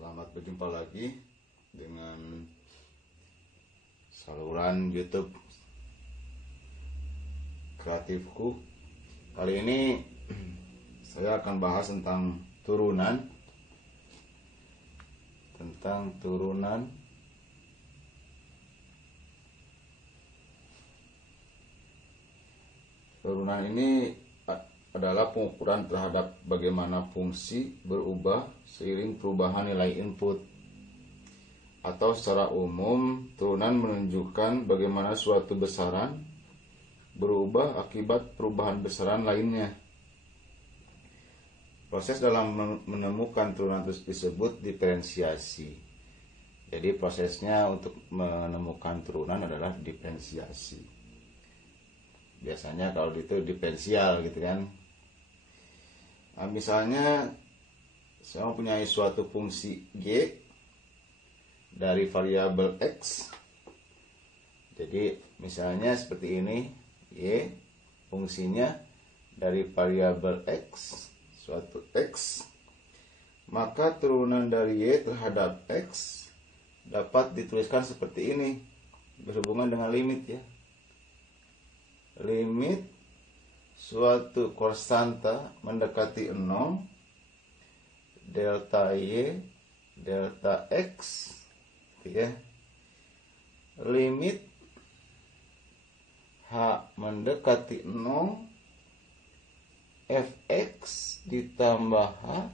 Selamat berjumpa lagi dengan saluran YouTube kreatifku. Kali ini saya akan bahas tentang turunan. Turunan ini adalah pengukuran terhadap bagaimana fungsi berubah seiring perubahan nilai input. Atau secara umum, turunan menunjukkan bagaimana suatu besaran berubah akibat perubahan besaran lainnya. Proses dalam menemukan turunan disebut diferensiasi. Jadi prosesnya untuk menemukan turunan adalah diferensiasi. Biasanya kalau itu diferensial gitu kan. Nah, misalnya saya mempunyai suatu fungsi y dari variabel x. Jadi misalnya seperti ini, y fungsinya dari variabel x, suatu x, maka turunan dari y terhadap x dapat dituliskan seperti ini, berhubungan dengan limit ya. Limit suatu konstanta mendekati 0, delta y, delta x, ya. Limit h mendekati 0, fx ditambah h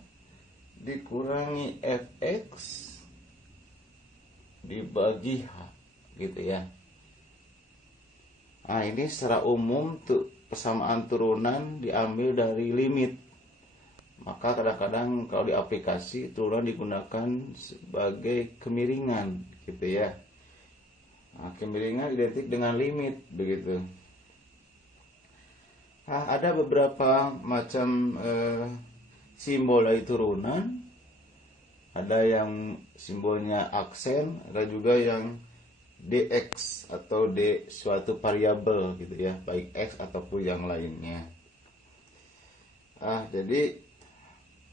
dikurangi fx dibagi h, gitu ya. Nah, ini secara umum tuh persamaan turunan diambil dari limit. Maka kadang-kadang kalau di aplikasi turunan digunakan sebagai kemiringan, gitu ya. Nah, kemiringan identik dengan limit, begitu. Nah, ada beberapa macam simbol dari turunan. Ada yang simbolnya aksen, ada juga yang dx atau d suatu variabel gitu ya, baik x ataupun yang lainnya. Jadi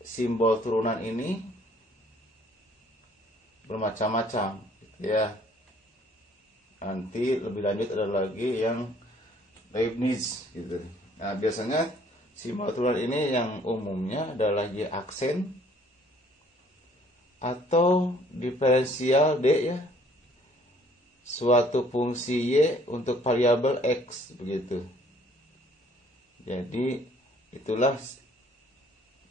simbol turunan ini bermacam-macam gitu ya. Nanti lebih lanjut ada lagi yang Leibniz gitu. Nah, biasanya simbol turunan ini yang umumnya adalah y aksen atau diferensial d ya, suatu fungsi y untuk variabel x, begitu. Jadi itulah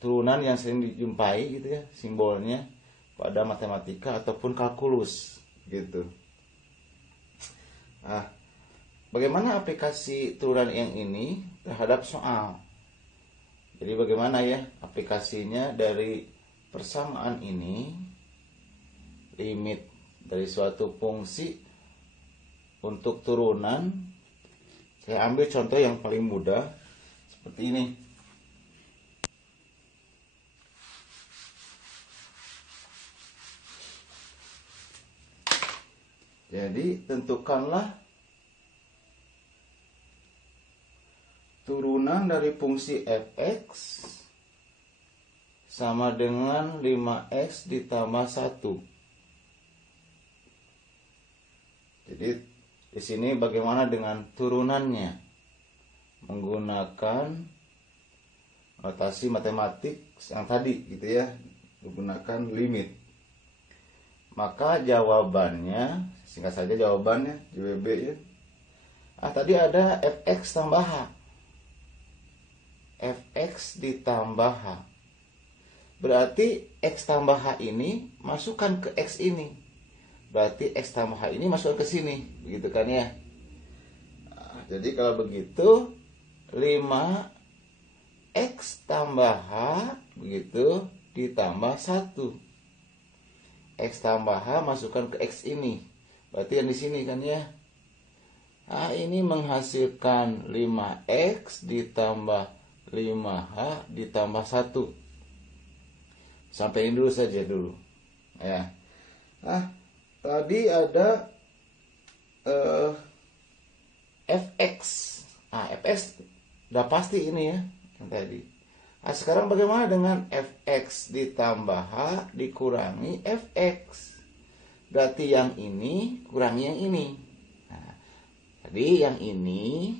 turunan yang sering dijumpai gitu ya, simbolnya pada matematika ataupun kalkulus, gitu. Nah, bagaimana aplikasi turunan yang ini terhadap soal? Jadi bagaimana ya aplikasinya dari persamaan ini, limit dari suatu fungsi untuk turunan. Saya ambil contoh yang paling mudah seperti ini. Jadi tentukanlah turunan dari fungsi fx sama dengan 5x ditambah 1. Jadi di sini bagaimana dengan turunannya? Menggunakan notasi matematik yang tadi gitu ya, menggunakan limit. Maka jawabannya, singkat saja jawabannya JWB ya. Tadi ada fx tambah h. Fx ditambah h. Berarti x tambah h ini masukkan ke x ini. Berarti x tambah h ini masuk ke sini, begitu kan ya. Jadi kalau begitu 5x tambah h begitu ditambah 1. X tambah h masukkan ke x ini. Berarti yang di sini kan ya. Ini menghasilkan 5x ditambah 5h ditambah 1. Sampaiin dulu saja dulu. Ya. Tadi ada fx. Fx udah pasti ini ya yang tadi. Nah, sekarang bagaimana dengan fx ditambah h dikurangi fx? Berarti yang ini kurangi yang ini. Nah, jadi yang ini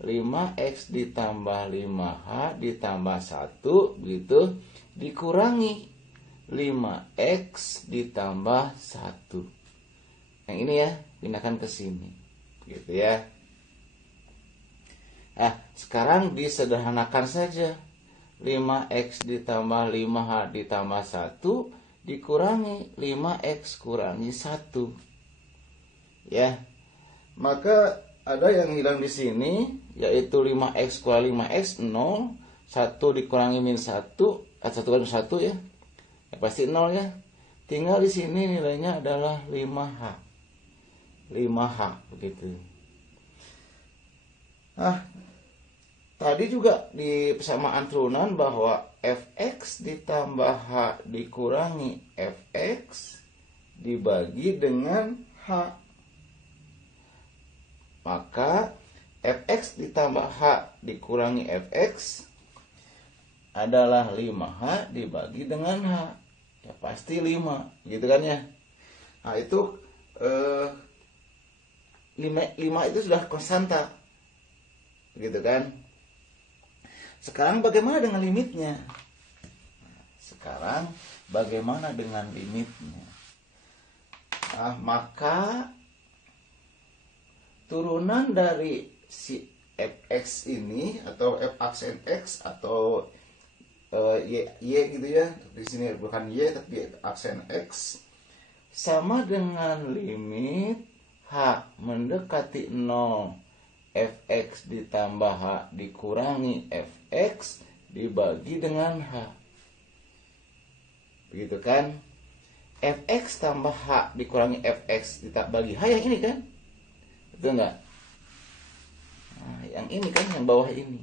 5x ditambah 5h ditambah 1 begitu dikurangi 5x ditambah 1. Yang ini ya, pindahkan ke sini. Gitu ya. Nah, sekarang disederhanakan saja. 5x ditambah 5h ditambah 1 dikurangi 5x kurangi 1. Ya. Maka ada yang hilang di sini, yaitu 5x kurangi 5x 0, 1 dikurangi min 1, 1 kurangi 1 ya. Ya pasti 0 ya. Tinggal di sini nilainya adalah 5h. 5h begitu. Nah, tadi juga di persamaan turunan bahwa fx ditambah h dikurangi fx dibagi dengan h. Maka fx ditambah h dikurangi fx adalah 5h dibagi dengan h. Ya pasti 5, gitu kan ya. Nah, itu 5 itu sudah konstanta. Gitu kan. Sekarang bagaimana dengan limitnya? Sekarang bagaimana dengan limitnya? Nah, maka turunan dari si fx ini atau f aksen x atau y gitu ya. Di sini bukan y tapi aksen x sama dengan limit h mendekati 0 fx ditambah h dikurangi fx dibagi dengan h. Begitu kan? Fx tambah h dikurangi fx dibagi h yang ini kan? Betul enggak? Nah, yang ini kan, yang bawah ini.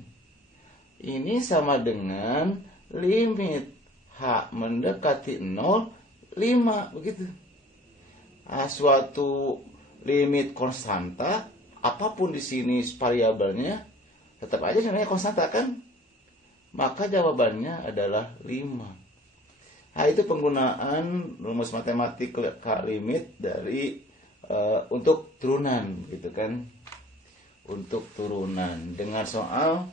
Ini sama dengan limit h mendekati 0, 5, begitu. Nah, suatu limit konstanta, apapun di sini variabelnya, tetap aja sebenarnya konstanta kan? Maka jawabannya adalah 5. Nah, itu penggunaan rumus matematik limit dari untuk turunan, gitu kan? Untuk turunan dengan soal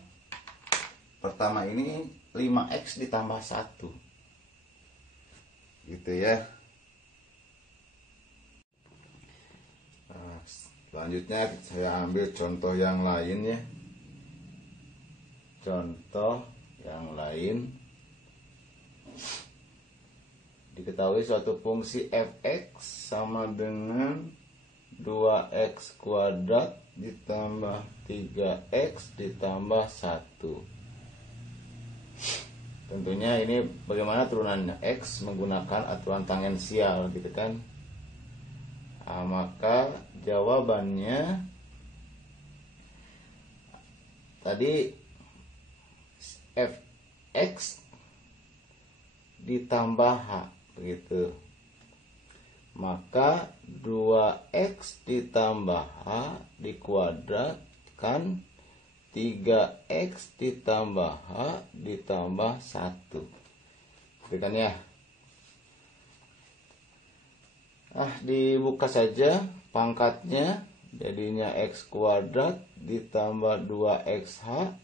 pertama ini 5x ditambah 1. Gitu ya. Nah, selanjutnya saya ambil contoh yang lain ya. Contoh yang lain. Diketahui suatu fungsi fx sama dengan 2x kuadrat ditambah 3x ditambah 1. Tentunya ini bagaimana turunannya x menggunakan aturan tangensial gitu kan. Nah, maka jawabannya tadi fx ditambah h begitu. Maka 2x ditambah h dikuadratkan 3x ditambah h ditambah 1. Gitu kan ya. Dibuka saja pangkatnya, jadinya x kuadrat ditambah 2xh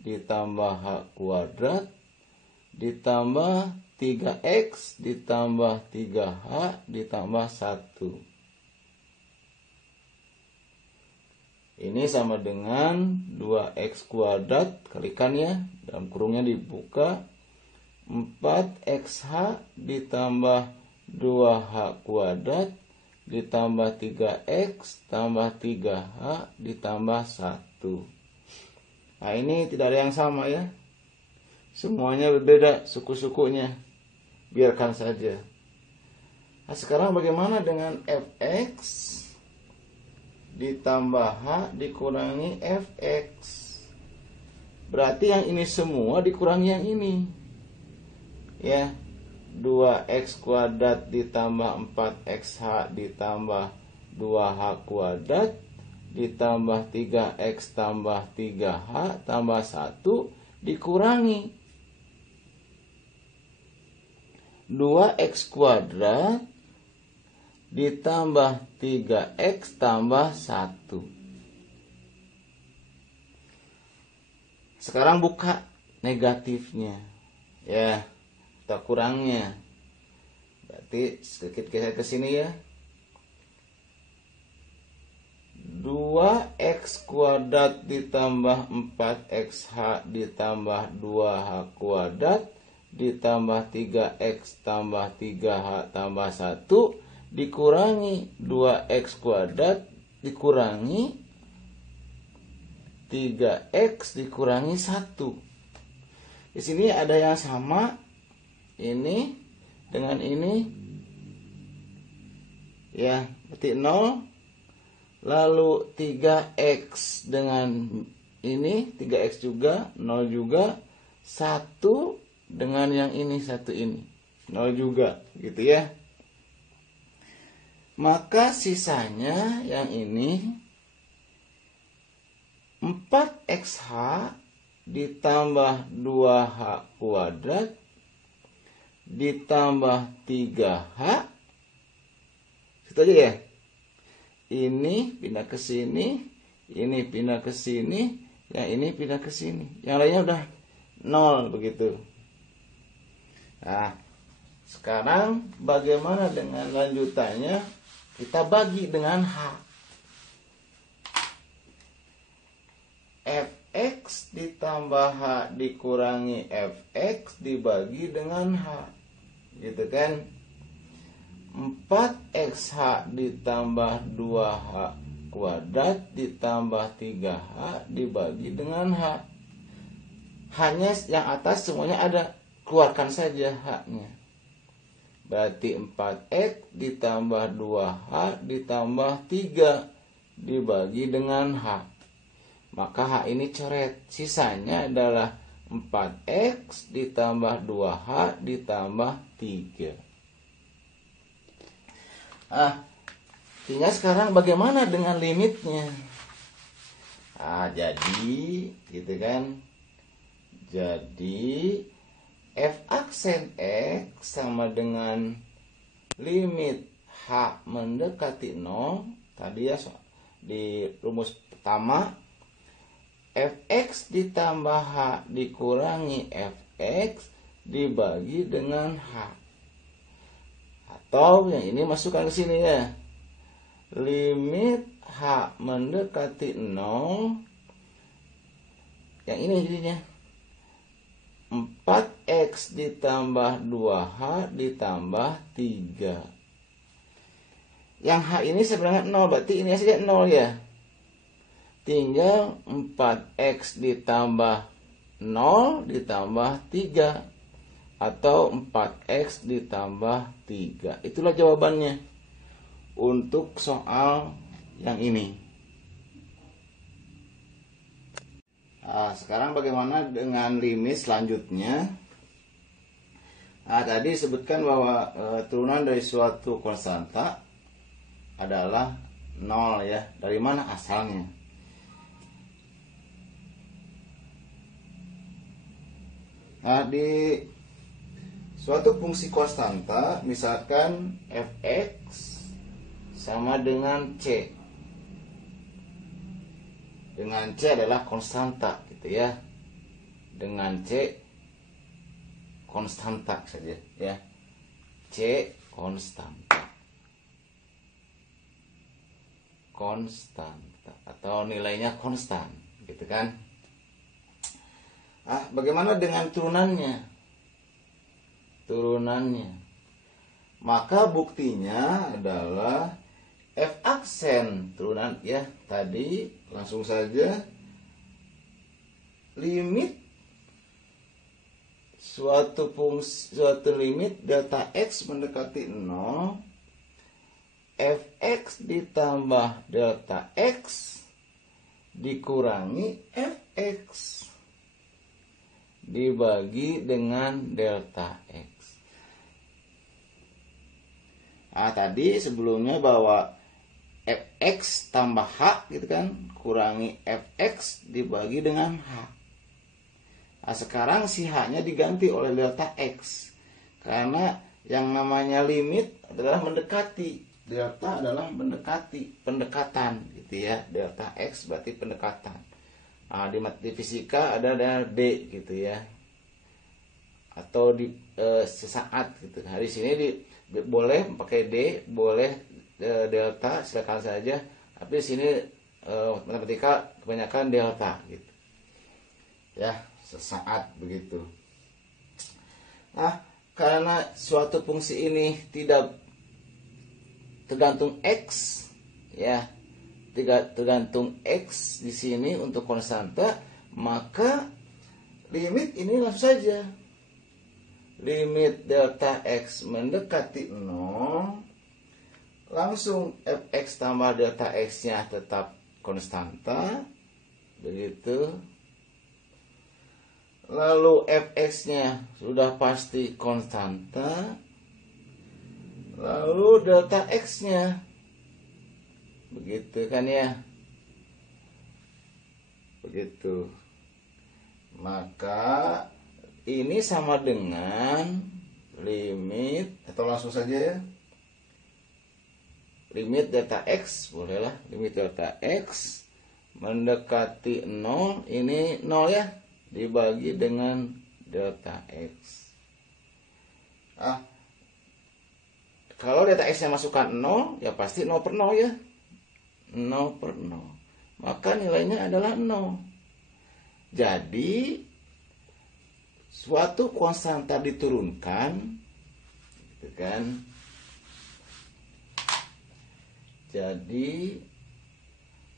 ditambah h kuadrat ditambah 3x ditambah 3h ditambah 1. Ini sama dengan 2x kuadrat, kalikan ya, dalam kurungnya dibuka, 4xh ditambah 2h kuadrat ditambah 3x tambah 3h ditambah 1. Nah, ini tidak ada yang sama ya. Semuanya berbeda suku-sukunya. Biarkan saja. Nah, sekarang bagaimana dengan fx ditambah h dikurangi fx? Berarti yang ini semua dikurangi yang ini. Ya, 2x kuadrat ditambah 4xh ditambah 2h kuadrat ditambah 3x tambah 3h tambah 1 dikurangi 2x kuadrat ditambah 3x tambah 1. Sekarang buka negatifnya. Ya, kita kurangnya. Berarti sedikit geser ke sini ya. 2x kuadrat ditambah 4xh ditambah 2h kuadrat ditambah 3x tambah 3h tambah 1 dikurangi 2x kuadrat dikurangi 3x dikurangi 1. Di sini ada yang sama, ini dengan ini ya, berarti 0. Lalu 3x dengan ini 3x juga 0 juga, 1 dengan yang ini 1 ini 0 juga gitu ya. Maka sisanya yang ini 4xh ditambah 2h kuadrat ditambah 3h. Itu aja ya. Ini pindah ke sini, ini pindah ke sini, yang ini pindah ke sini. Yang lainnya udah 0 begitu. Nah, sekarang bagaimana dengan lanjutannya? Kita bagi dengan H. Fx ditambah H dikurangi Fx dibagi dengan H. Gitu kan? 4xh ditambah 2h kuadrat ditambah 3h dibagi dengan H. Hanya yang atas semuanya ada. Keluarkan saja H-nya. Berarti 4x ditambah 2h ditambah 3 dibagi dengan H. Maka H ini coret. Sisanya adalah 4x ditambah 2h ditambah 3. Tinggal sekarang bagaimana dengan limitnya? Jadi gitu kan. Jadi f aksen x sama dengan limit h mendekati 0 tadi ya di rumus pertama, fx ditambah h dikurangi fx dibagi dengan h. Atau yang ini masukkan ke sini ya. Limit h mendekati 0. Yang ini jadinya 4x ditambah 2h ditambah 3. Yang h ini sebenarnya 0, berarti ini saja 0 ya. Tinggal 4x ditambah 0 ditambah 3. Atau 4x ditambah 3. Itulah jawabannya untuk soal yang ini. Sekarang bagaimana dengan limit selanjutnya? Tadi disebutkan bahwa turunan dari suatu konstanta adalah 0 ya. Dari mana asalnya? Di suatu fungsi konstanta, misalkan fx sama dengan c. Dengan C adalah konstanta gitu ya. Dengan C konstanta saja ya. C konstanta. Konstanta atau nilainya konstan gitu kan. Bagaimana dengan turunannya? Turunannya. Maka buktinya adalah f aksen turunan ya tadi, langsung saja limit suatu limit delta x mendekati 0, fx ditambah delta x dikurangi fx dibagi dengan delta x. Tadi sebelumnya bahwa fx tambah h gitu kan, kurangi fx dibagi dengan h. Sekarang si h-nya diganti oleh delta x. Karena Yang namanya limit adalah mendekati. Delta adalah mendekati, pendekatan gitu ya. Delta X berarti pendekatan. Nah, di fisika ada D gitu ya. Atau di sesaat gitu. Nah, di sini boleh pakai D, boleh delta, silakan saja. Tapi di sini matematika kebanyakan delta gitu. Ya, sesaat begitu. Nah, karena suatu fungsi ini tidak tergantung X, ya, tidak tergantung X di sini untuk konstanta, maka limit ini langsung saja. Limit delta X mendekati 0, langsung fx tambah delta X-nya tetap konstanta, begitu. Lalu fx-nya sudah pasti konstanta. Lalu delta X-nya, begitu kan ya, begitu. Maka ini sama dengan limit, atau langsung saja ya, limit delta X, bolehlah limit delta X mendekati 0, ini 0 ya, dibagi dengan delta X. Kalau delta X-nya masukkan 0, ya pasti 0 per 0 ya. 0 per 0. Maka nilainya adalah 0. Jadi, suatu konstanta diturunkan, gitu kan. Jadi,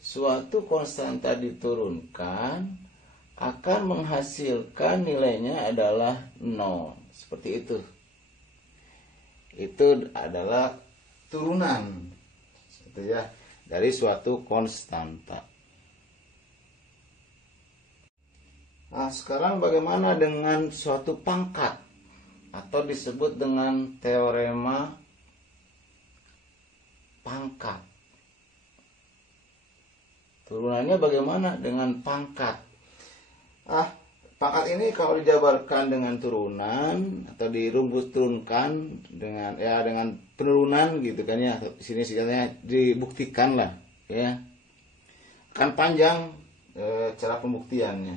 suatu konstanta diturunkan akan menghasilkan nilainya adalah 0. Seperti itu. Itu adalah turunan, gitu ya, dari suatu konstanta. Nah, sekarang bagaimana dengan suatu pangkat, atau disebut dengan teorema pangkat? Turunannya bagaimana dengan pangkat? Pangkat ini kalau dijabarkan dengan turunan atau dirumus turunkan dengan penurunan gitu kan ya. Di sini sebenarnya dibuktikan lah ya. Kan panjang cara pembuktiannya.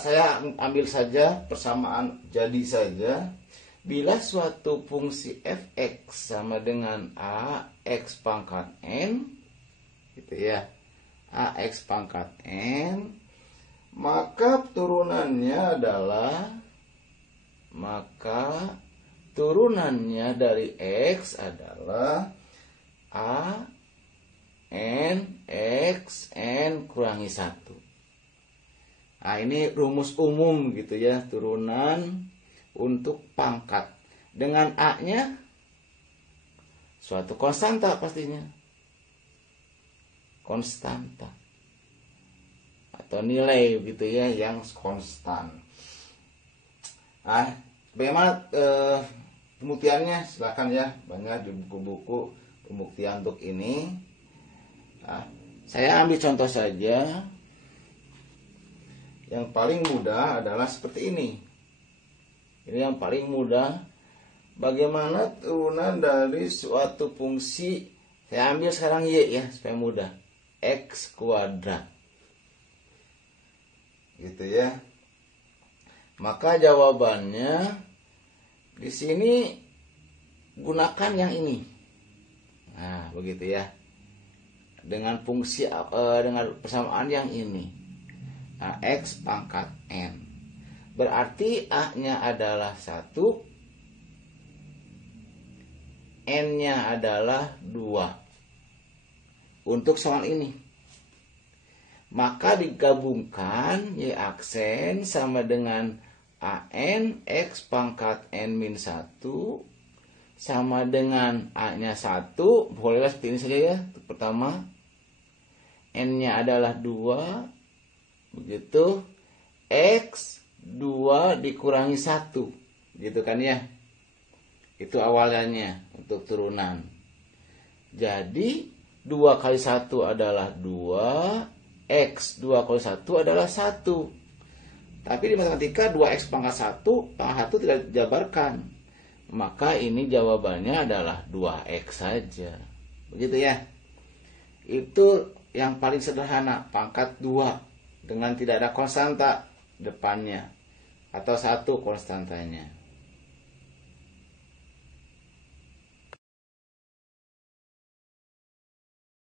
Saya ambil saja persamaan jadi saja. Bila suatu fungsi fx sama dengan ax pangkat n gitu ya. Ax pangkat n, maka turunannya dari X adalah A N X N kurangi 1. Nah, ini rumus umum gitu ya, turunan untuk pangkat. Dengan A-nya suatu konstanta pastinya. Konstanta. Atau nilai gitu ya yang konstan. Bagaimana pembuktiannya? Silakan ya, banyak di buku-buku pembuktian untuk ini. Saya ambil contoh saja. Yang paling mudah adalah seperti ini. Ini yang paling mudah. Bagaimana turunan dari suatu fungsi? Saya ambil sekarang Y ya, supaya mudah. X kuadrat. Gitu ya. Maka jawabannya di sini gunakan yang ini. Nah, begitu ya. Dengan fungsi dengan persamaan yang ini. Nah, X pangkat N. Berarti A-nya adalah 1, N-nya adalah 2. Untuk soal ini. Maka digabungkan Y aksen sama dengan AN X pangkat N min 1 sama dengan A-nya 1. Bolehlah seperti ini saja ya. Pertama, N-nya adalah 2. Begitu. X 2 dikurangi 1. Gitu kan ya. Itu awalnya untuk turunan. Jadi 2 kali 1 adalah 2. X 2 kali 1 adalah 1. Tapi di matematika 2X pangkat 1 tidak dijabarkan. maka ini jawabannya adalah 2X saja. Begitu ya. Itu yang paling sederhana, pangkat 2 dengan tidak ada konstanta depannya atau 1 konstantanya.